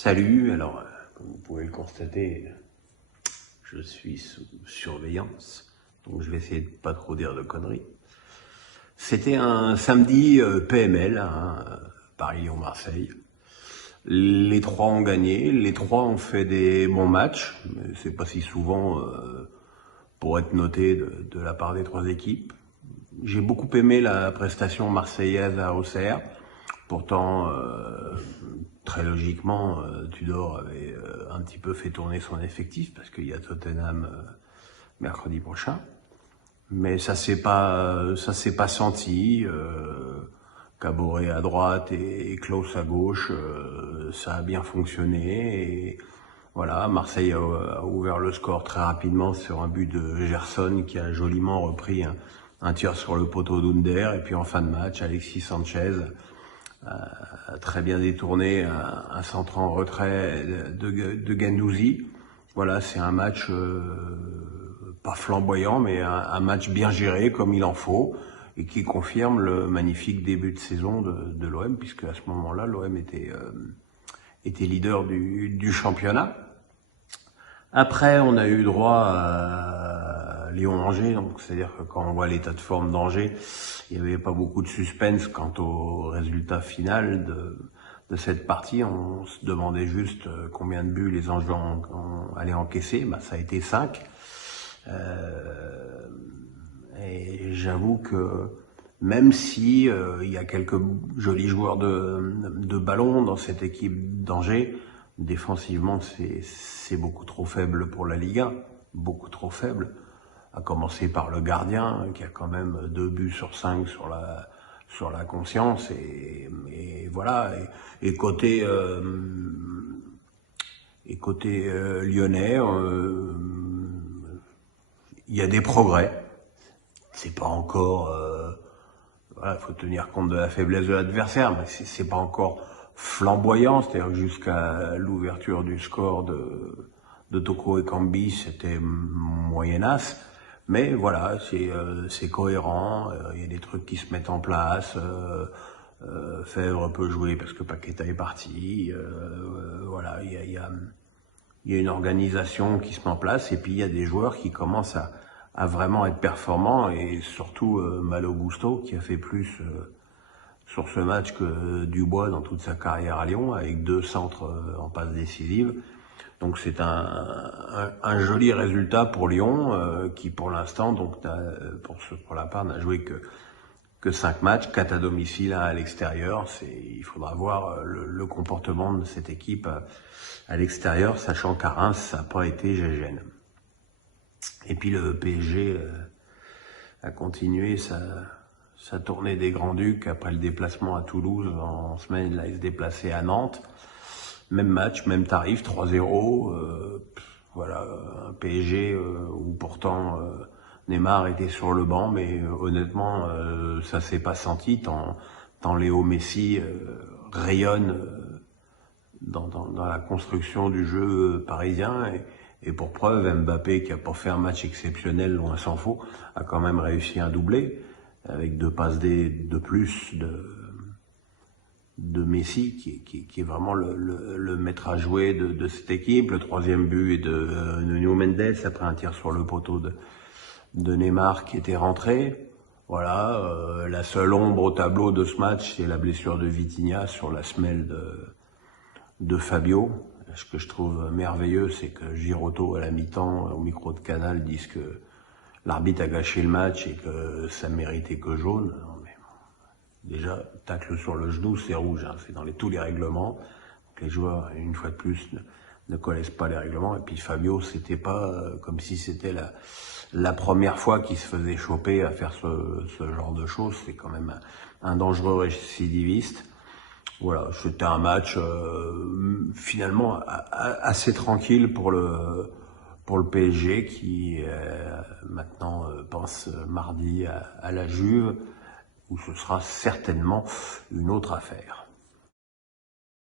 Salut, alors comme vous pouvez le constater, je suis sous surveillance, donc je vais essayer de pas trop dire de conneries. C'était un samedi PML, Paris-Lyon-Marseille. Les trois ont gagné, les trois ont fait des bons matchs, mais c'est pas si souvent pour être noté de la part des trois équipes. J'ai beaucoup aimé la prestation marseillaise à Auxerre. Pourtant, très logiquement, Tudor avait un petit peu fait tourner son effectif parce qu'il y a Tottenham mercredi prochain. Mais ça s'est pas senti. Caboret à droite et Klaus à gauche, ça a bien fonctionné. Et voilà, Marseille a ouvert le score très rapidement sur un but de Gerson qui a joliment repris un tir sur le poteau d'Under. Et puis en fin de match, Alexis Sanchez a très bien détourné un centre en retrait de Guendouzi. Voilà, c'est un match pas flamboyant, mais un match bien géré comme il en faut et qui confirme le magnifique début de saison de l'OM, puisque à ce moment-là, l'OM était leader du championnat. Après, on a eu droit à Lyon-Angers, donc c'est-à-dire que quand on voit l'état de forme d'Angers, il n'y avait pas beaucoup de suspense quant au résultat final de cette partie. On se demandait juste combien de buts les Angevins allaient encaisser. Bah, ça a été 5. Et j'avoue que même si il y a quelques jolis joueurs de ballon dans cette équipe d'Angers, défensivement c'est beaucoup trop faible pour la Ligue 1, beaucoup trop faible. À commencer par le gardien qui a quand même 2 buts sur 5 sur la conscience et voilà. Et côté lyonnais, il y a des progrès. C'est pas encore, voilà, faut tenir compte de la faiblesse de l'adversaire, mais c'est pas encore flamboyant. C'est-à-dire que jusqu'à l'ouverture du score de Toko Ekambi, c'était moyennasse. Mais voilà, c'est cohérent. Il y a des trucs qui se mettent en place. Fèvre peut jouer parce que Paqueta est parti. Voilà, il y a une organisation qui se met en place et puis il y a des joueurs qui commencent à vraiment être performants et surtout Malo Gusto qui a fait plus sur ce match que Dubois dans toute sa carrière à Lyon avec 2 centres en passe décisive. Donc c'est un joli résultat pour Lyon qui pour l'instant donc pour la part n'a joué que 5 matchs, 4 à domicile, 1 à l'extérieur. Il faudra voir le comportement de cette équipe à l'extérieur, sachant qu'à Reims, ça n'a pas été gégène. Et puis le PSG a continué sa tournée des Grands-Ducs après le déplacement à Toulouse. En semaine, là, il se déplaçait à Nantes. Même match, même tarif, 3-0. Voilà, un PSG où pourtant Neymar était sur le banc, mais honnêtement, ça s'est pas senti tant Léo Messi rayonne dans la construction du jeu parisien. Et pour preuve, Mbappé, qui a pas fait un match exceptionnel, loin s'en faut, a quand même réussi un doublé, avec 2 passes de plus de Messi, qui est vraiment le maître à jouer de cette équipe. Le 3e but est de Nuno Mendes, après un tir sur le poteau de Neymar qui était rentré. Voilà, la seule ombre au tableau de ce match, c'est la blessure de Vitinha sur la semelle de Fabio. Ce que je trouve merveilleux, c'est que Girotto, à la mi-temps, au micro de Canal, disent que l'arbitre a gâché le match et que ça méritait que jaune. Non, mais déjà, tacle sur le genou, c'est rouge, hein, c'est dans tous les règlements. Donc les joueurs, une fois de plus, ne connaissent pas les règlements. Et puis Fabio, c'était pas comme si c'était la première fois qu'il se faisait choper à faire ce genre de choses. C'est quand même un dangereux récidiviste. Voilà, c'était un match finalement assez tranquille pour le PSG qui maintenant pense mardi à la Juve où ce sera certainement une autre affaire.